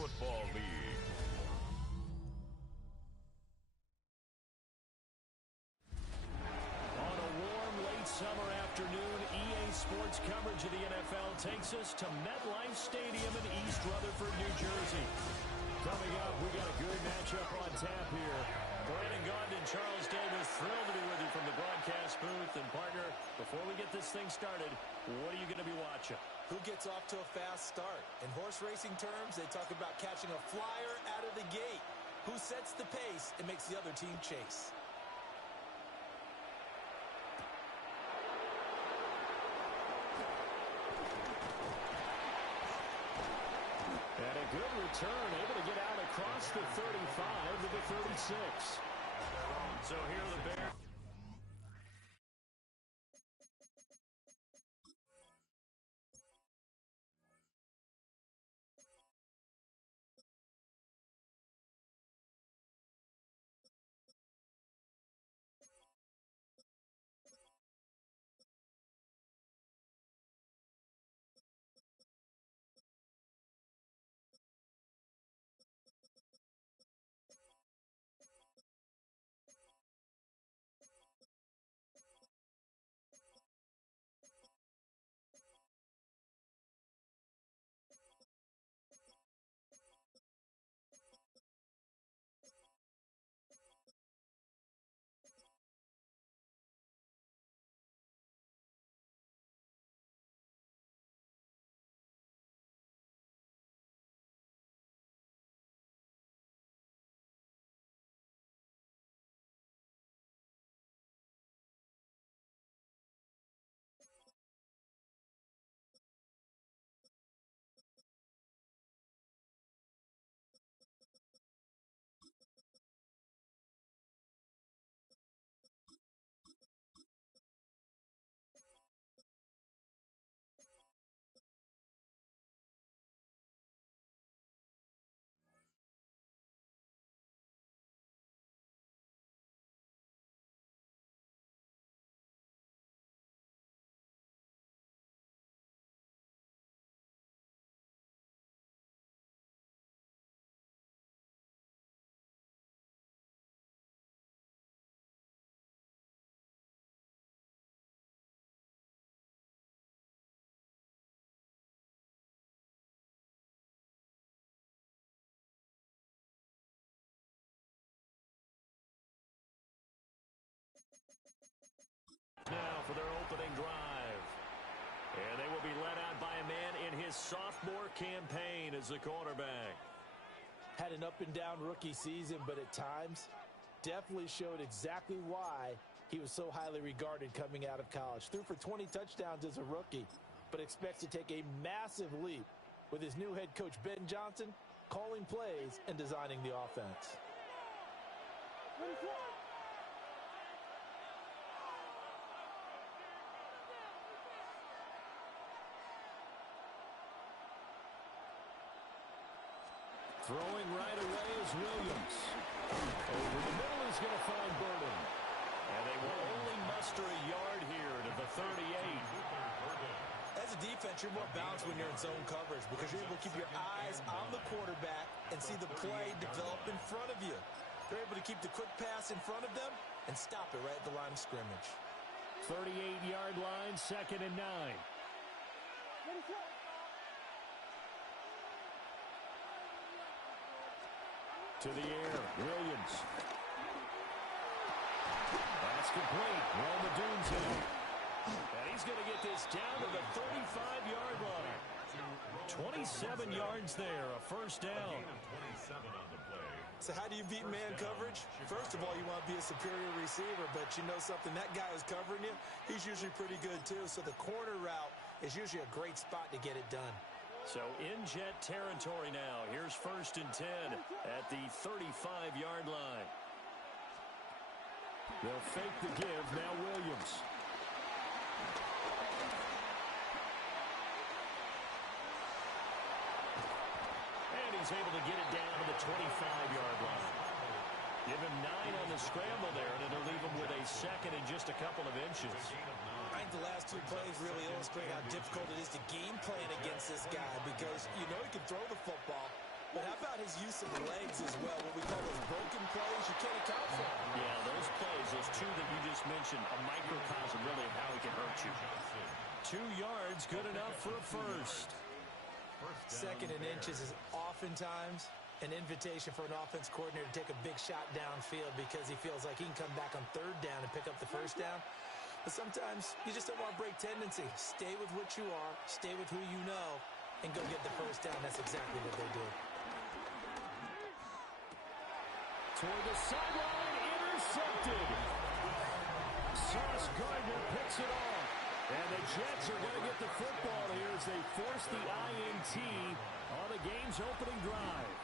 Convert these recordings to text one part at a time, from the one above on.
Football League. On a warm late summer afternoon, EA Sports coverage of the NFL takes us to MetLife Stadium in East Rutherford, New Jersey. Coming up, we got a good matchup on tap here. Brandon Gaudin, Charles Davis, thrilled to be with you from the broadcast booth. And partner, before we get this thing started, what are you going to be watching? Who gets off to a fast start? In horse racing terms, they talk about catching a flyer out of the gate. Who sets the pace and makes the other team chase? And a good return, able to get out across the 35 to the 36. So here are the Bears. Now for their opening drive. And they will be led out by a man in his sophomore campaign as the quarterback. Had an up-and-down rookie season, but at times definitely showed exactly why he was so highly regarded coming out of college. Threw for 20 touchdowns as a rookie, but expects to take a massive leap with his new head coach, Ben Johnson, calling plays and designing the offense. Throwing right away is Williams. Over the middle is going to find Burden. And they will only muster a yard here to the 38. As a defense, you're more balanced when you're in zone coverage because you're able to keep your eyes on the quarterback and see the play develop in front of you. You're able to keep the quick pass in front of them and stop it right at the line of scrimmage. 38-yard line, 2nd and 9. To the air, Williams. That's complete. Roma Dunes in. And he's going to get this down to the 35-yard line. 27 yards there, a first down. So how do you beat man coverage? First of all, you want to be a superior receiver, but you know something, that guy who's covering you, he's usually pretty good too. So the corner route is usually a great spot to get it done. So in jet territory now. Here's 1st and 10 at the 35-yard line. They'll fake the give. Now Williams. And he's able to get it down to the 25-yard line. Give him 9 on the scramble there, and it'll leave him with a second and just a couple of inches. I think the last two plays really illustrate how difficult it is to game plan against this guy because you know he can throw the football, But how about his use of the legs as well? What we call those broken plays, you can't account for. Yeah, those plays, those two that you just mentioned, a microcosm really of how he can hurt you. 2 yards, good enough for a first. Second and inches is oftentimes an invitation for an offense coordinator to take a big shot downfield because he feels like he can come back on third down and pick up the first down. But sometimes you just don't want to break tendency. Stay with what you are, stay with who you know, and go get the first down. That's exactly what they did. Toward the sideline, intercepted. Sauce Gardner picks it off. And the Jets are going to get the football here as they force the INT on the game's opening drive.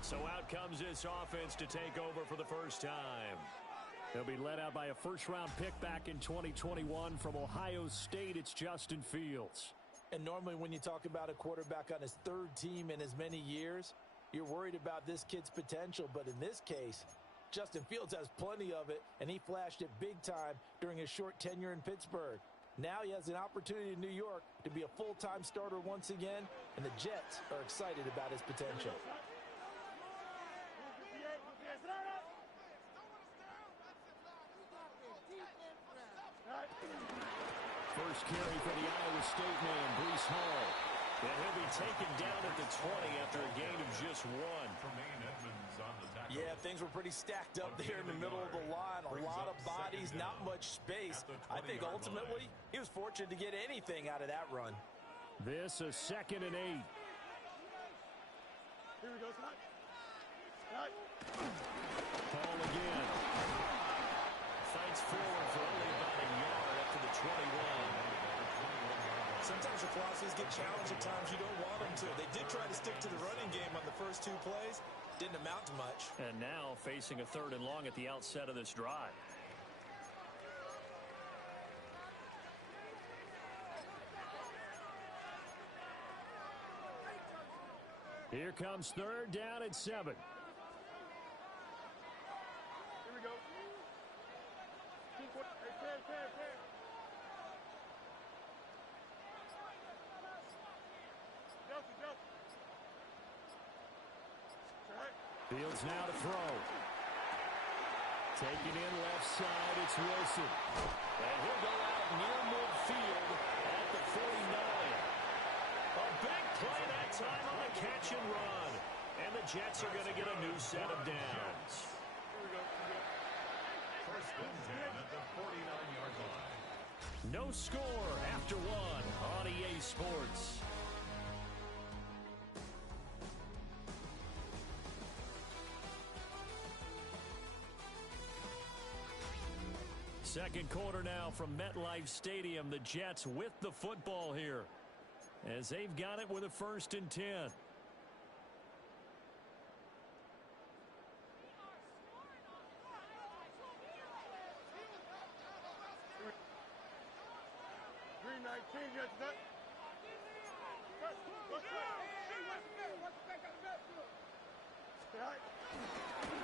So out comes this offense to take over for the first time. They'll be led out by a first-round pick back in 2021 from Ohio State. It's Justin Fields. And normally when you talk about a quarterback on his third team in as many years, you're worried about this kid's potential. But in this case, Justin Fields has plenty of it, and he flashed it big time during his short tenure in Pittsburgh. Now he has an opportunity in New York to be a full-time starter once again, and the Jets are excited about his potential. First carry for the Iowa State man, Breece Hall. And he'll be taken down at the 20 after a gain of just 1. Yeah, things were pretty stacked up there in the middle of the line. A lot of bodies, not much space. I think ultimately he was fortunate to get anything out of that run. This a 2nd and 8. Here we go, Scott. Ball again. Fights forward for only about a yard up to the 21. Sometimes your philosophies get challenged at times you don't want them to. They did try to stick to the running game on the first 2 plays. Didn't amount to much. And now facing a 3rd and long at the outset of this drive. Here comes 3rd down at 7. Here we go. Fields now to throw. Taking in left side, it's Wilson. And he'll go out near midfield at the 49. A big play that time on the catch and run. And the Jets are going to get a new set of downs. Here we go. First and 10 at the 49-yard line. No score after 1 on EA Sports. Second quarter now from MetLife Stadium. The Jets with the football here as they've got it with a 1st and 10.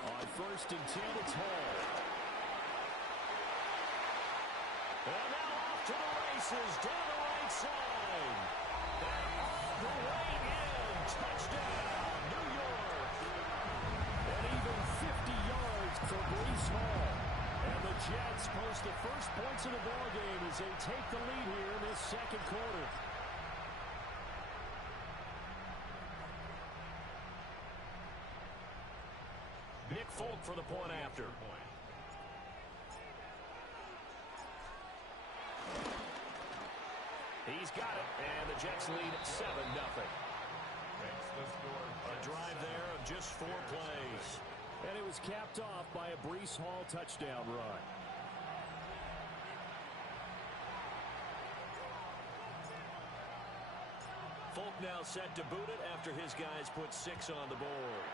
On 1st and 10, it's Hall. And now off to the races, down the right side. And all the way in. Touchdown, New York. And even 50 yards for Breece Hall. And the Jets post the first points of the ballgame as they take the lead here in this second quarter. Nick Folk for the point after. He's got it, and the Jets lead 7-0. A drive there of just 4 plays. And it was capped off by a Breece Hall touchdown run. Folk now set to boot it after his guys put 6 on the board.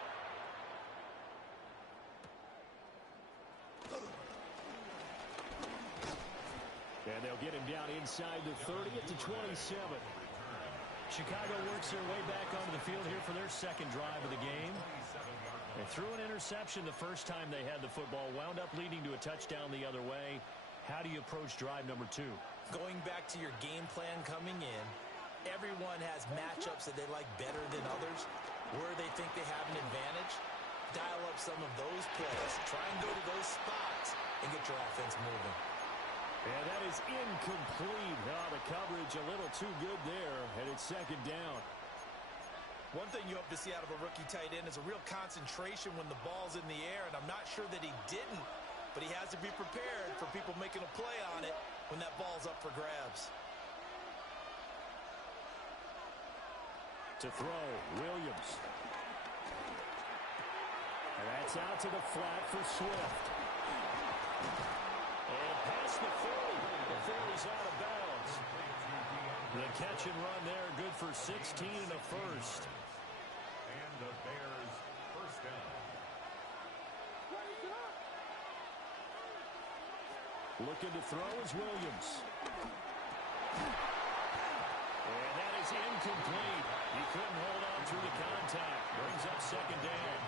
And they'll get him down inside the 30 at the 27. Chicago works their way back onto the field here for their second drive of the game. They threw an interception the first time they had the football, wound up leading to a touchdown the other way. How do you approach drive number 2? Going back to your game plan coming in, everyone has matchups that they like better than others, where they think they have an advantage. Dial up some of those plays. Try and go to those spots and get your offense moving. And that is incomplete. Oh, the coverage a little too good there, and it's second down. One thing you hope to see out of a rookie tight end is a real concentration when the ball's in the air, and I'm not sure that he didn't, but he has to be prepared for people making a play on it when that ball's up for grabs. To throw, Williams. And that's out to the flat for Swift. And past the 40. The 40's out of bounds. The catch and run there, good for 16 and a first. And the Bears first down. Looking to throw is Williams. And that is incomplete. He couldn't hold on through the contact. Brings up second down.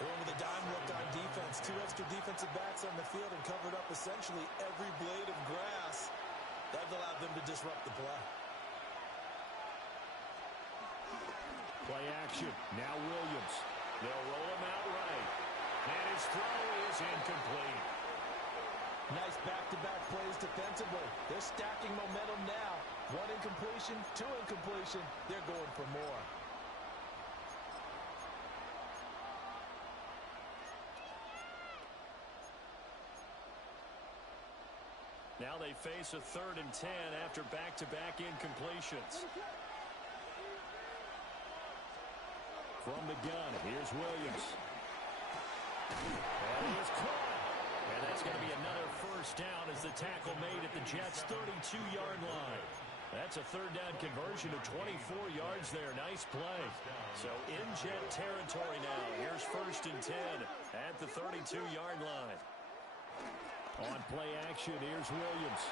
Going with a dime look on defense. 2 extra defensive backs on the field and covered up essentially every blade of grass. That allowed them to disrupt the play. Play action. Now Williams. They'll roll him out right. And his throw is incomplete. Nice back-to-back plays defensively. They're stacking momentum now. 1 incompletion, 2 incompletion. They're going for more. Now they face a 3rd and 10 after back-to-back incompletions. From the gun, here's Williams. And he is caught. And that's going to be another first down as the tackle made at the Jets' 32-yard line. That's a 3rd down conversion of 24 yards there. Nice play. So in Jet territory now. Here's 1st and 10 at the 32-yard line. On play action, here's Williams.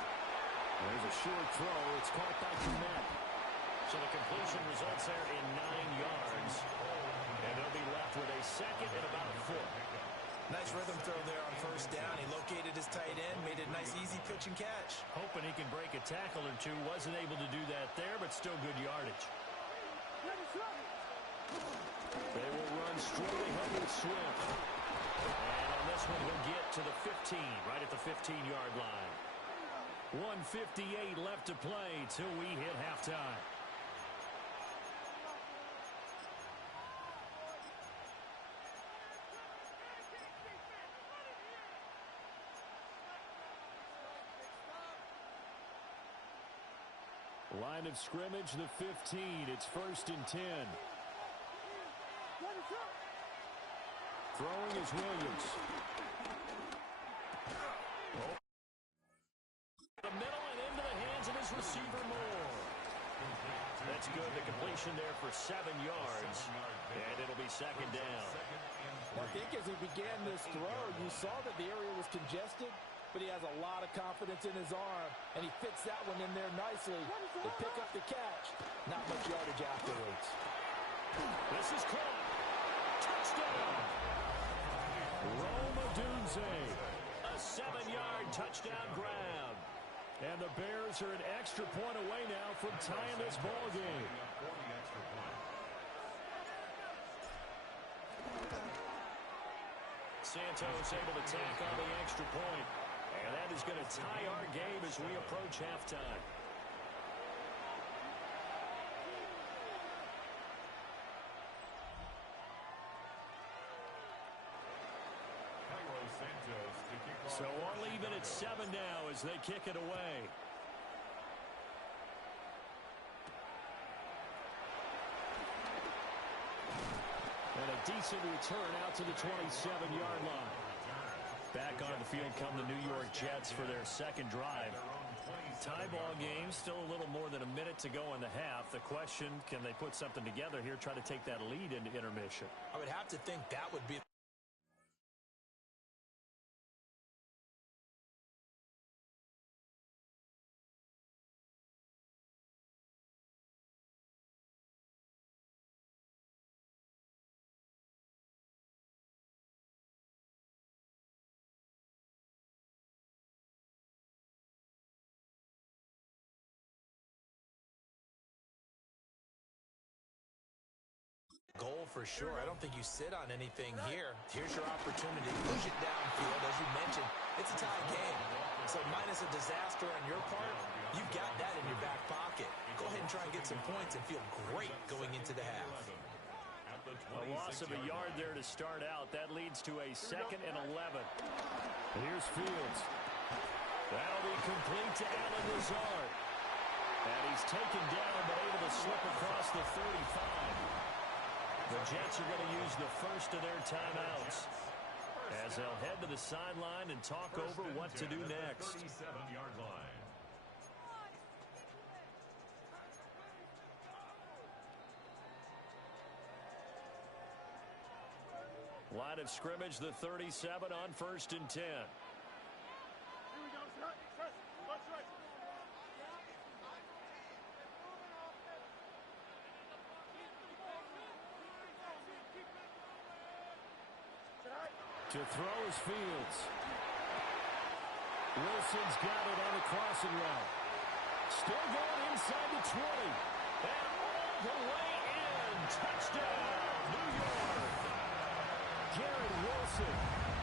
There's a short throw. It's caught by Komet. So the completion results there in 9 yards. And they'll be left with a 2nd and about a foot. Nice rhythm throw there on 1st down. He located his tight end, made a nice easy pitch and catch. Hoping he can break a tackle or two. Wasn't able to do that there, but still good yardage. They will run straight ahead with Swift. And on this one, he'll get to the 15, right at the 15-yard line. 1:58 left to play till we hit halftime. Line of scrimmage, the 15. It's 1st and 10. Throwing is Williams. The middle and into the hands of his receiver Moore. That's good. The completion there for 7 yards. And it'll be 2nd down. I think as he began this throw, you saw that the area was congested, but he has a lot of confidence in his arm, and he fits that one in there nicely. They pick up the catch. Not much yardage afterwards. This is caught. Touchdown. Roma Dunze. A 7-yard touchdown grab. And the Bears are an extra point away now from tying this ball game. Santos able to tack on the extra point. And that is going to tie our game as we approach halftime. So all even at 7 now as they kick it away. And a decent return out to the 27-yard line. Back on the field come the New York Jets for their 2nd drive. Tie ball game, still a little more than a minute to go in the half. The question, can they put something together here, try to take that lead into intermission? I would have to think that would be Oh, for sure. I don't think you sit on anything here. Here's your opportunity. Push it downfield. As you mentioned, it's a tie game. So minus a disaster on your part, you've got that in your back pocket. Go ahead and try and get some points and feel great going into the half. A loss of a yard there to start out. That leads to a 2nd and 11. Here's Fields. That'll be complete to Allen Lazard. And he's taken down but able to slip across the 35. The Jets are going to use the first of their timeouts as they'll head to the sideline and talk over what to do next. 37-yard line. Line of scrimmage, the 37 on 1st and 10. To throw is Fields. Wilson's got it on the crossing route. Still going inside the 20. And all the way in. Touchdown, New York. Garrett Wilson,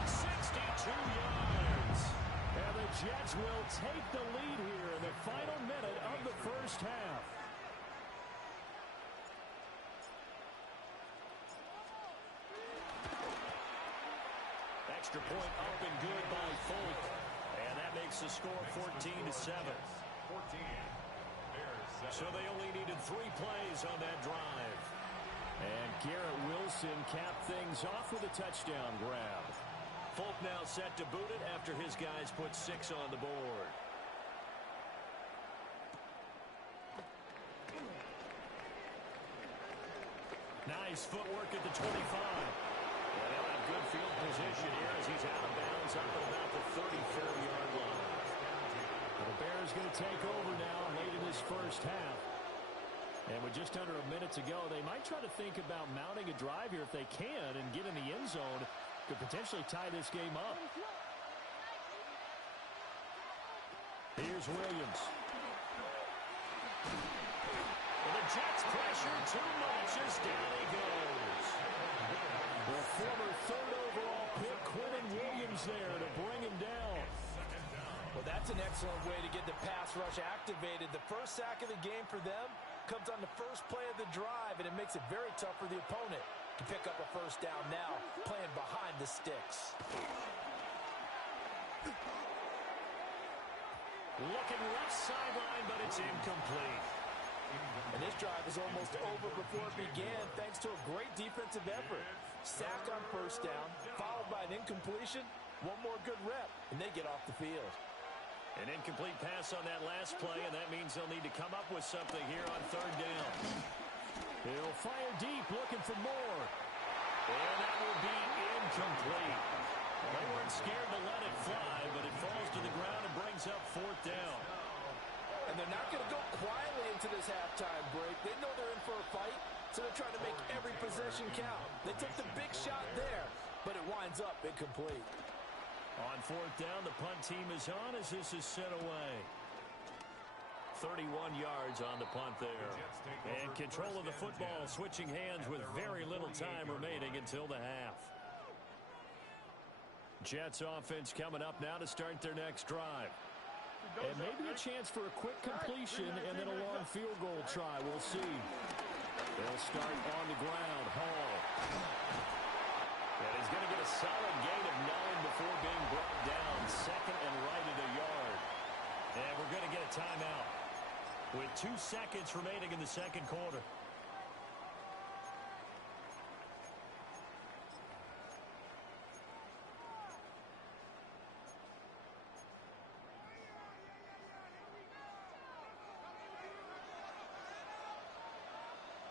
62 yards. And the Jets will take the lead here in the final minute of the first half. Extra point up and good by Folk. And that makes the score 14-7. 14. So they only needed 3 plays on that drive. And Garrett Wilson capped things off with a touchdown grab. Folk now set to boot it after his guys put 6 on the board. Nice footwork at the 25. And they'll have good field position here as he's out of bounds up at about the 34-yard line. The Bears going to take over now late in this first half. And with just under a minute to go, they might try to think about mounting a drive here if they can and get in the end zone to potentially tie this game up. Here's Williams. And the Jets pressure too much as down he goes. The former 3rd overall pick, Quentin Williams there to bring him down. Well, that's an excellent way to get the pass rush activated. The first sack of the game for them comes on the first play of the drive, and it makes it very tough for the opponent to pick up a first down now, playing behind the sticks. Looking left sideline, but it's incomplete. And this drive is almost over before it began, thanks to a great defensive effort. Sack on first down, followed by an incompletion, one more good rep, and they get off the field. An incomplete pass on that last play, and that means they'll need to come up with something here on 3rd down. He'll fire deep, looking for more. And that will be incomplete. Well, they weren't scared to let it fly, but it falls to the ground and brings up 4th down. And they're not going to go quietly into this halftime break. They know they're in for a fight, so they're trying to make every possession count. They took the big shot there, but it winds up incomplete. On 4th down, the punt team is on as this is sent away. 31 yards on the punt there. And control of the football switching hands with very little time remaining until the half. Jets offense coming up now to start their next drive. And maybe a chance for a quick completion and then a long field goal try. We'll see. They'll start on the ground. Hall. And he's going to get a solid gain of 9 before being brought down. 2nd and right at a yard. And we're going to get a timeout with 2 seconds remaining in the second quarter.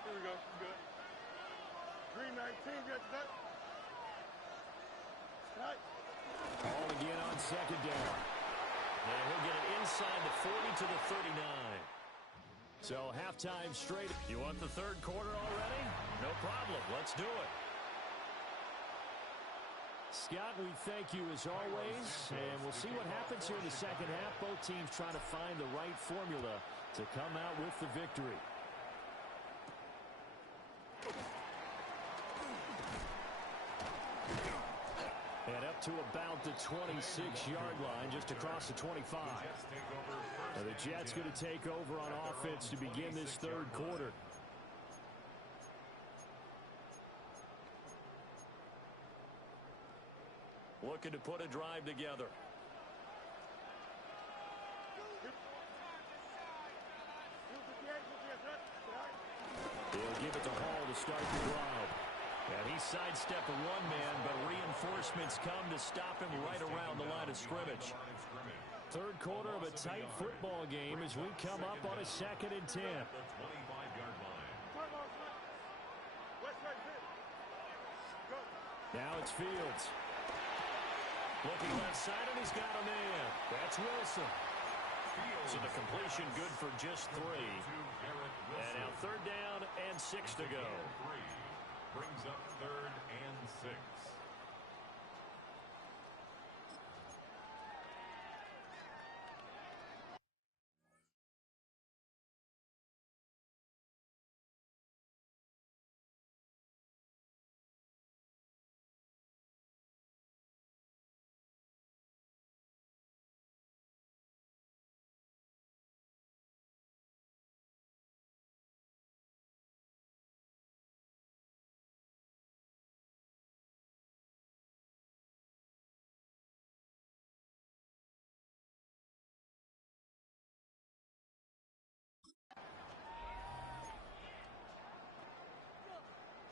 Here we go. Good. Green 19 gets that. Right. Ball again on 2nd down. And he'll get it inside the 40 to the 39. So halftime straight. You want the 3rd quarter already? No problem. Let's do it. Scott, we thank you as always, and we'll see what happens here in the second half. Both teams trying to find the right formula to come out with the victory. to about the 26-yard line, just across the 25. Now the Jets going to take over on offense to begin this third quarter. Looking to put a drive together. He'll give it to Hall to start the drive. And he sidestepped one man, but reinforcements come to stop him right around the line of scrimmage. Third quarter of a tight football game as we come up on a 2nd and 10. Now it's Fields. Looking left side, and he's got a man. That's Wilson. So the completion good for just 3. And now 3rd down and 6 to go. Brings up 3rd and 6.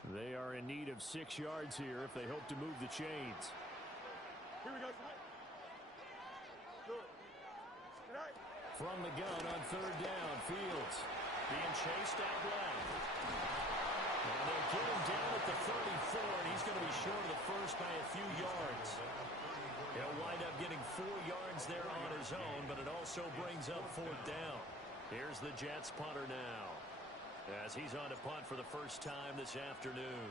They are in need of 6 yards here if they hope to move the chains. Here we go. From the gun on 3rd down, Fields being chased out left. And they'll get him down at the 34, and he's going to be short of the first by a few yards. He'll wind up getting 4 yards there on his own, but it also brings up 4th down. Here's the Jets punter now, as he's on to punt for the first time this afternoon.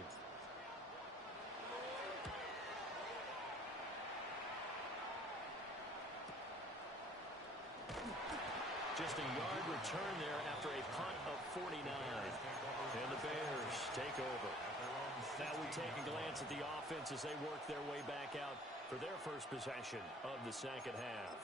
Just a yard return there after a punt of 49. And the Bears take over. Now we take a glance at the offense as they work their way back out for their first possession of the second half.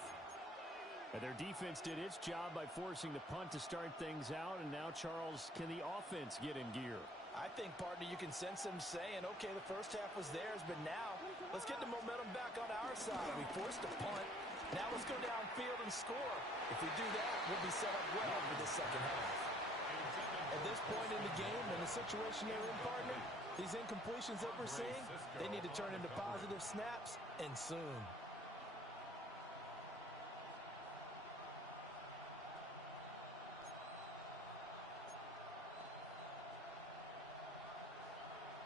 And their defense did its job by forcing the punt to start things out. And now, Charles, can the offense get in gear? I think, partner, you can sense them saying, okay, the first half was theirs, but now let's get the momentum back on our side. We forced a punt. Now let's go downfield and score. If we do that, we'll be set up well for the second half. At this point in the game and the situation they're in, partner, these incompletions that we're seeing, they need to turn into positive snaps, and soon.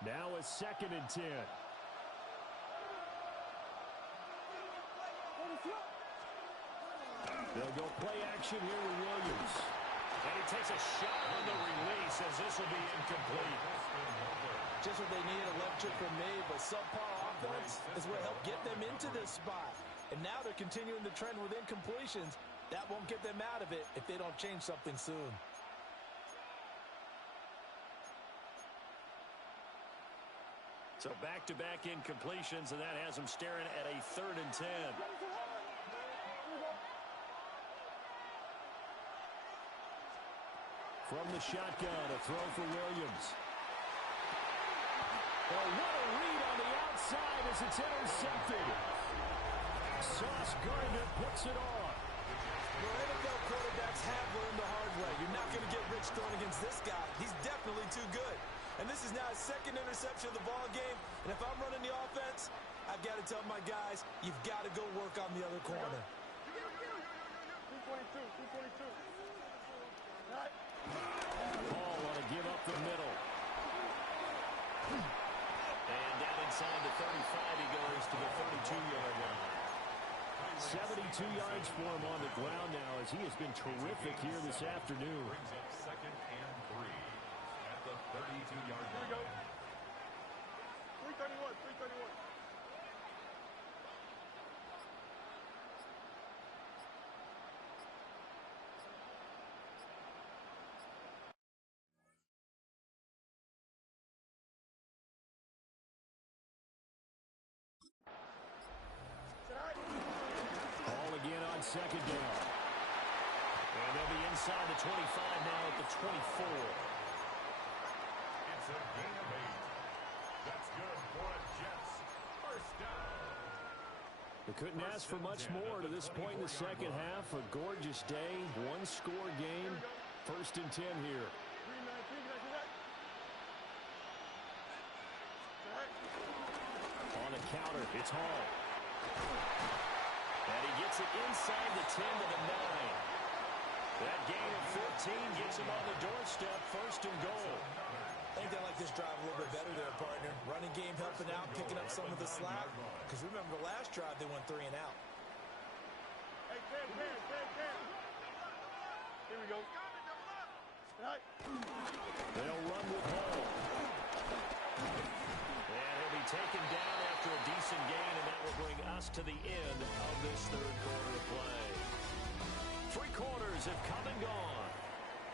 Now a 2nd and 10. They'll go play action here with Williams. And he takes a shot on the release as this will be incomplete. Just what they need, electric from me, but subpar offense is what helped get them into this spot. And now they're continuing the trend with incompletions. That won't get them out of it if they don't change something soon. So back-to-back incompletions, and that has them staring at a 3rd and 10. From the shotgun, a throw for Williams. Oh, what a read on the outside as it's intercepted. Sauce Gardner puts it on. Well, NFL quarterbacks have learned the hard way. You're not going to get rich throwing against this guy. He's definitely too good. And this is now his 2nd interception of the ball game. And if I'm running the offense, I've got to tell my guys, you've got to go work on the other corner. 222. Paul want to give up the middle. And down inside the 35, he goes to the 32-yard line. 72 yards for him on the ground now as he has been terrific here this afternoon. Brings up 2nd and 3 at the 32-yard line. Here we go. 331. second down. And they'll be inside the 25 now at the 24. It's a gain of 8. That's good for a Jets first down. They couldn't ask for much more to this point in the second half. A gorgeous day, one-score game. First and 10 here. On a counter, it's Hall. And he gets it inside the 10 to the 9. That gain of 14 gets him on the doorstep, first and goal. I think they like this drive a little bit better there, partner. Running game helping out, picking up some of the slack. Because remember, the last drive, they went 3 and out. Hey, Cam. Here we go. Right. They'll run with Hall. And he'll be taken down after a decent gain, and that will bring us to the end of this third quarter of play. 3 quarters have come and gone.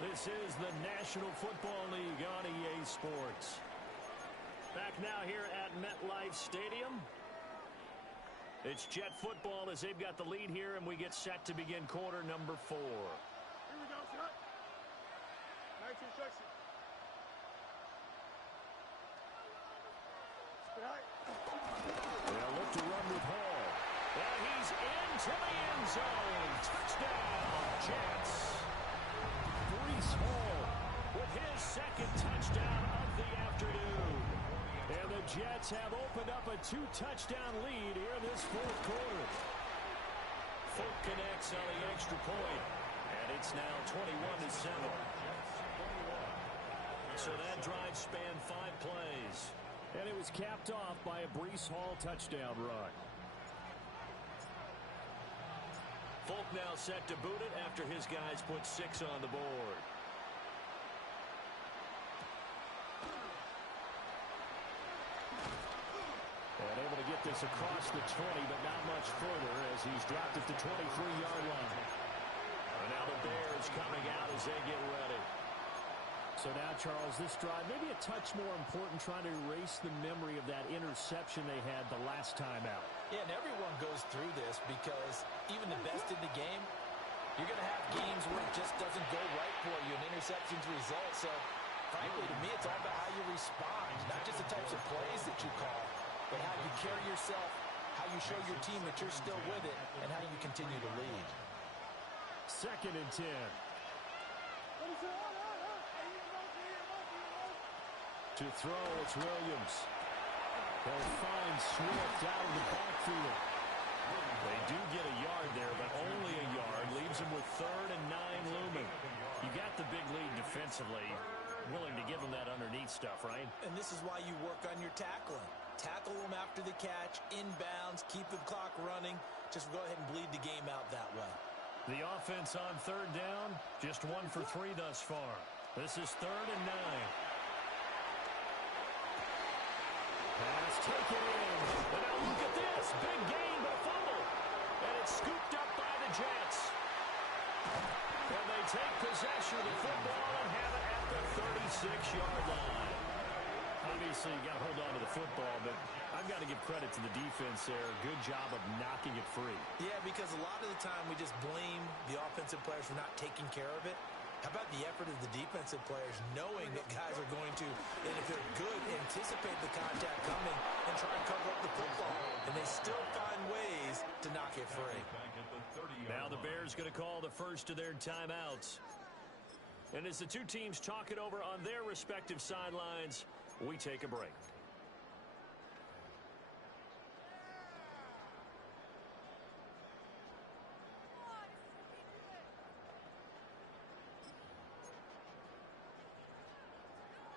This is the National Football League on EA Sports. Back now here at MetLife Stadium. It's Jet football as they've got the lead here, and we get set to begin quarter number 4. Here we go, shot. Nice instruction. Right. They'll look to run with Hall. And he's into the end zone. Touchdown, Jets. Breece Hall with his second touchdown of the afternoon. And the Jets have opened up a 2-touchdown lead here in this fourth quarter. Folk connects on the extra point. And it's now 21-7. So that drive spanned 5 plays. And it was capped off by a Breece Hall touchdown run. Folk now set to boot it after his guys put 6 on the board. And able to get this across the 20, but not much further as he's dropped at the 23-yard line. And now the Bears coming out as they get ready. So now, Charles, this drive maybe a touch more important, trying to erase the memory of that interception they had the last time out. Yeah, and everyone goes through this because even the best in the game, you're going to have games where it just doesn't go right for you, and interceptions result. So, frankly, to me, it's all about how you respond, not just the types of plays that you call, but how you carry yourself, how you show your team that you're still with it, and how you continue to lead. Second and 10. To throw, it's Williams. They'll find Swift out of the backfield. They do get a yard there, but only a yard. Leaves them with 3rd and 9 looming. You got the big lead defensively. Willing to give them that underneath stuff, right? And this is why you work on your tackling. Tackle them after the catch, inbounds, keep the clock running. Just go ahead and bleed the game out that way. The offense on 3rd down, just 1 for 3 thus far. This is 3rd and 9. Pass taken in. And now look at this. Big gain, but fumble. And it's scooped up by the Jets. And they take possession of the football and have it at the 36-yard line. Obviously, you got to hold on to the football, but I've got to give credit to the defense there. Good job of knocking it free. Yeah, because a lot of the time we just blame the offensive players for not taking care of it. How about the effort of the defensive players knowing that guys are going to, and if they're good, anticipate the contact coming and try and cover up the football. And they still find ways to knock it free. Now the Bears going to call the first of their timeouts. And as the two teams talk it over on their respective sidelines, we take a break.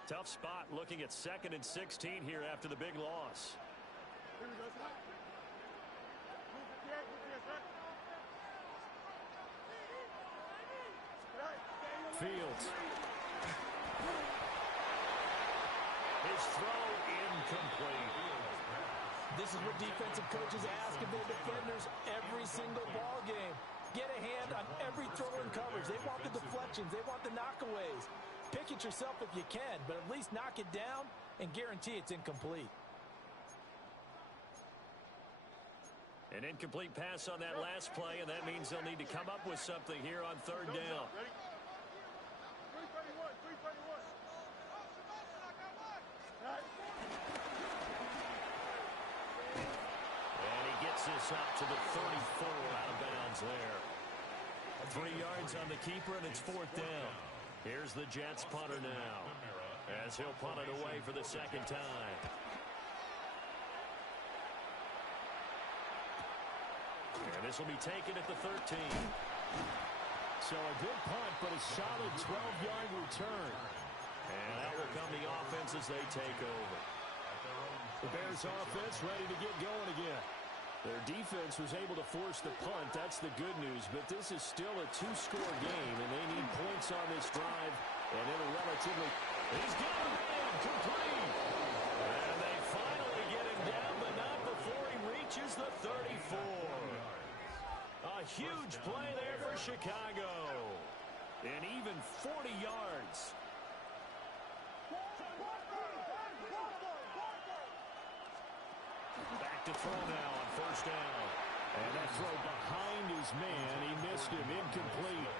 Tough spot looking at 2nd and 16 here after the big loss. Here we go, son. Fields. His throw incomplete. This is what defensive coaches ask of their defenders every single ball game. Get a hand on every throw in coverage. They want the deflections. They want the knockaways. Pick it yourself if you can, but at least knock it down and guarantee it's incomplete. An incomplete pass on that last play, and that means they'll need to come up with something here on third down. Ready? 331, 331. And he gets this up to the 34 out of bounds there. 3 yards on the keeper, and it's fourth down. Here's the Jets punter now, as he'll punt it away for the second time. And this will be taken at the 13. So a good punt, but a solid 12-yard return. And that will come the offense as they take over. The Bears offense ready to get going again. Their defense was able to force the punt. That's the good news. But this is still a 2-score game, and they need points on this drive. And in a relatively... He's got a man complete. And they finally get him down, but not before he reaches the 34. A huge play there for Chicago. And even 40 yards. Back to throw now on first down. And that throw behind his man. He missed him. Incomplete.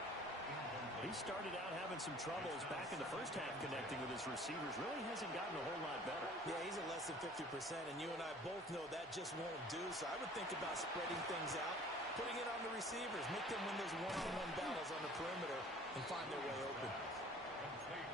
He started out having some troubles back in the first half connecting with his receivers. Really hasn't gotten a whole lot better. Yeah, he's at less than 50%, and you and I both know that just won't do. So I would think about spreading things out, putting it on the receivers, make them win those one-on-one battles on the perimeter, and find their way open.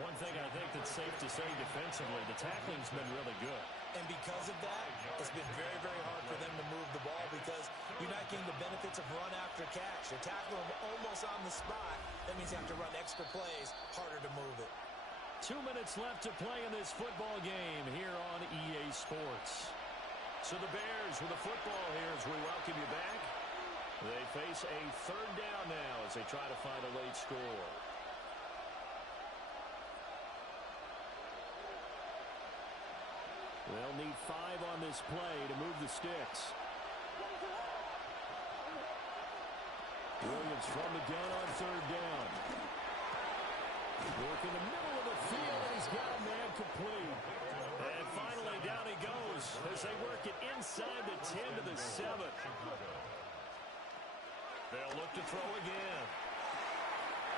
One thing I think that's safe to say defensively, the tackling's been really good. And because of that, it's been very, very hard for them to move the ball because you're not getting the benefits of run after catch. You're tackling them almost on the spot. That means you have to run extra plays, harder to move it. 2 minutes left to play in this football game here on EA Sports. So the Bears with the football here as we welcome you back. They face a third down now as they try to find a late score. They'll need 5 on this play to move the sticks. Williams from the gun on third down. Work in the middle of the field, and he's got a man complete. And finally, down he goes as they work it inside the 10 to the 7. They'll look to throw again.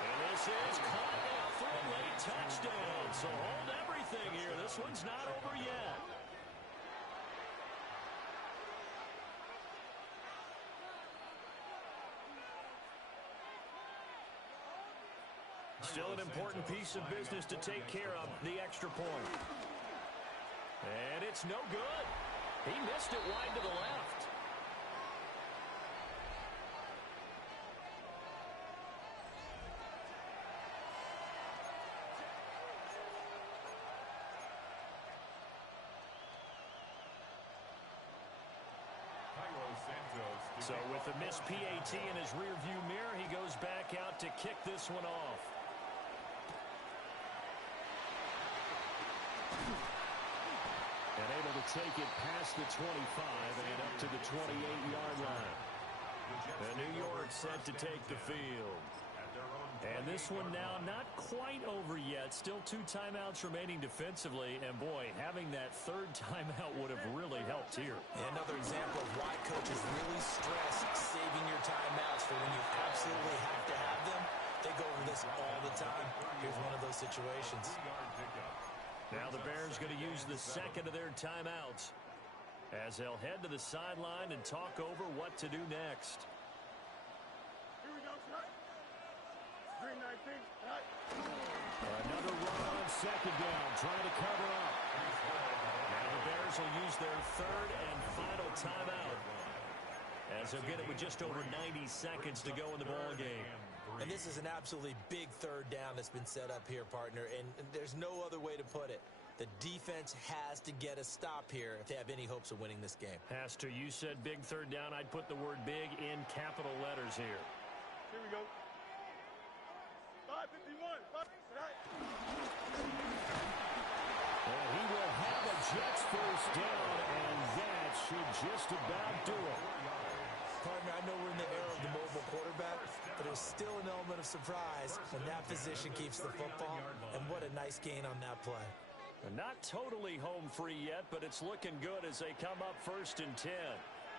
And this is caught now for a late touchdown. So hold everything here. This one's not over yet. Still an important piece of business to take care of, the extra point. And it's no good. He missed it wide to the left. So with a missed PAT in his rearview mirror, he goes back out to kick this one off. And able to take it past the 25 and up to the 28-yard line. And New York set to take the field. And this one now not quite over yet. Still 2 timeouts remaining defensively. And boy, having that third timeout would have really helped here. And another example of why coaches really stress saving your timeouts for when you absolutely have to have them. They go over this all the time. Here's one of those situations. Now the Bears going to use the second of their timeouts as they'll head to the sideline and talk over what to do next. Here we go, son. Green 19. Another run on second down, trying to cover up. Now the Bears will use their third and final timeout as they'll get it with just over 90 seconds to go in the ball game. And this is an absolutely big third down that's been set up here, partner, and there's no other way to put it. The defense has to get a stop here if they have any hopes of winning this game. Has to. You said big third down. I'd put the word big in capital letters here. Here we go. 551. And he will have a Jets first down, and that should just about do it. Partner, I know we're in the era of the mobile quarterback, but there's still an element of surprise when that position keeps the football, and what a nice gain on that play. Not totally home free yet, but it's looking good as they come up 1st and 10.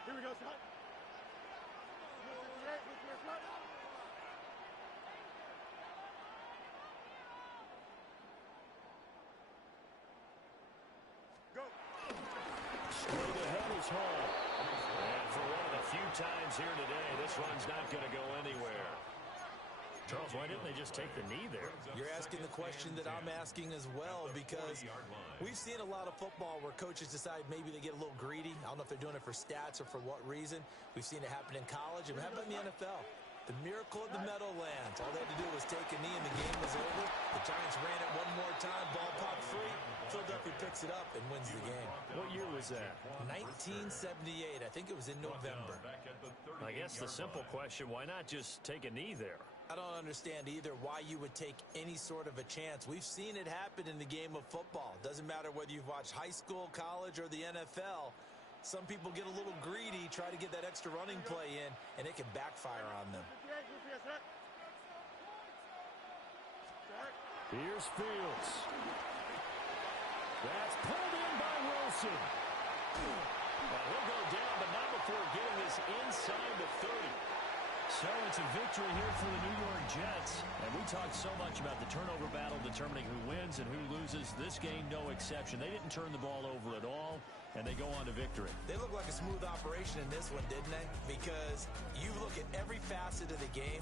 Here we go, son. times here today. This run's not going to go anywhere. Charles, why didn't they just take the knee there? You're asking the question that I'm asking as well, because we've seen a lot of football where coaches decide maybe they get a little greedy. I don't know if they're doing it for stats or for what reason. We've seen it happen in college, and it happened in the NFL. The miracle of the Meadowlands. All they had to do was take a knee, and the game was over. The Giants ran it one more time. Ball popped free. Philadelphia picks it up and wins the game. What year was that? 1978. I think it was in November. I guess the simple question, why not just take a knee there? I don't understand either why you would take any sort of a chance. We've seen it happen in the game of football. Doesn't matter whether you've watched high school, college, or the NFL. Some people get a little greedy, try to get that extra running play in, and it can backfire on them. Here's Fields. That's pulled in by Wilson. Well, he'll go down, but not before getting this inside the 30. So it's a victory here for the New York Jets. And we talked so much about the turnover battle determining who wins and who loses. This game, no exception. They didn't turn the ball over at all, and they go on to victory. They look like a smooth operation in this one, didn't they? Because you look at every facet of the game.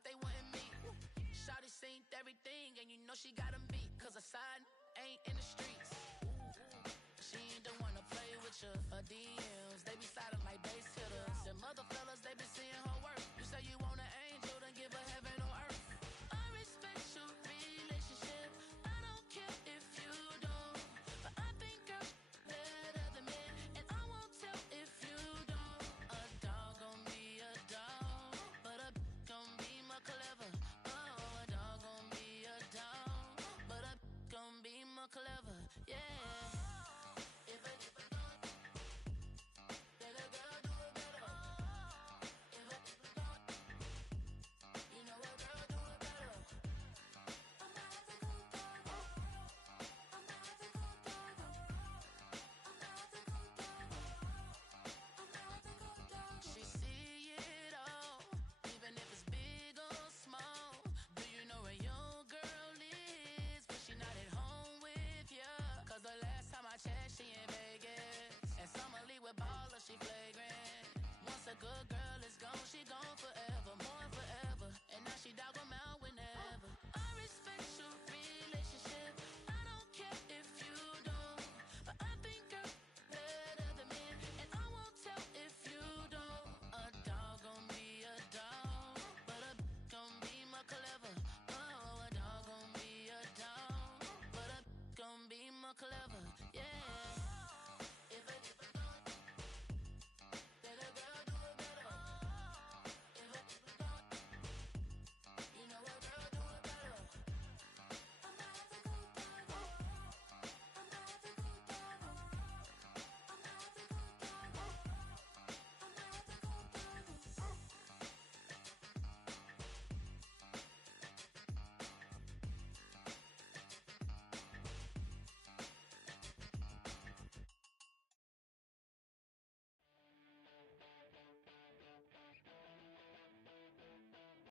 thought they wouldn't meet. Shawty seen everything, and you know she got 'em beat. Cause a side ain't in the streets. She ain't the one to play with you. Her DMs, they be sliding like base hitters. Them other fellas, they be seeing her work. You say you want an angel, then give her heaven on earth. I respect your relationship. I don't care if you don't. But I think girls better than men. And I won't tell if you don't. A dog gon' be a dog. But a gon' be more clever. Oh, a dog gon' be a dog. But a gon' be more clever. Yeah. She see it all, even if it's big or small. Do you know where your girl is? But she not at home with ya. Cause the last time I checked, she in Vegas. And Summer Lee with baller, she flagrant. Once a good girl is gone, she gone forever.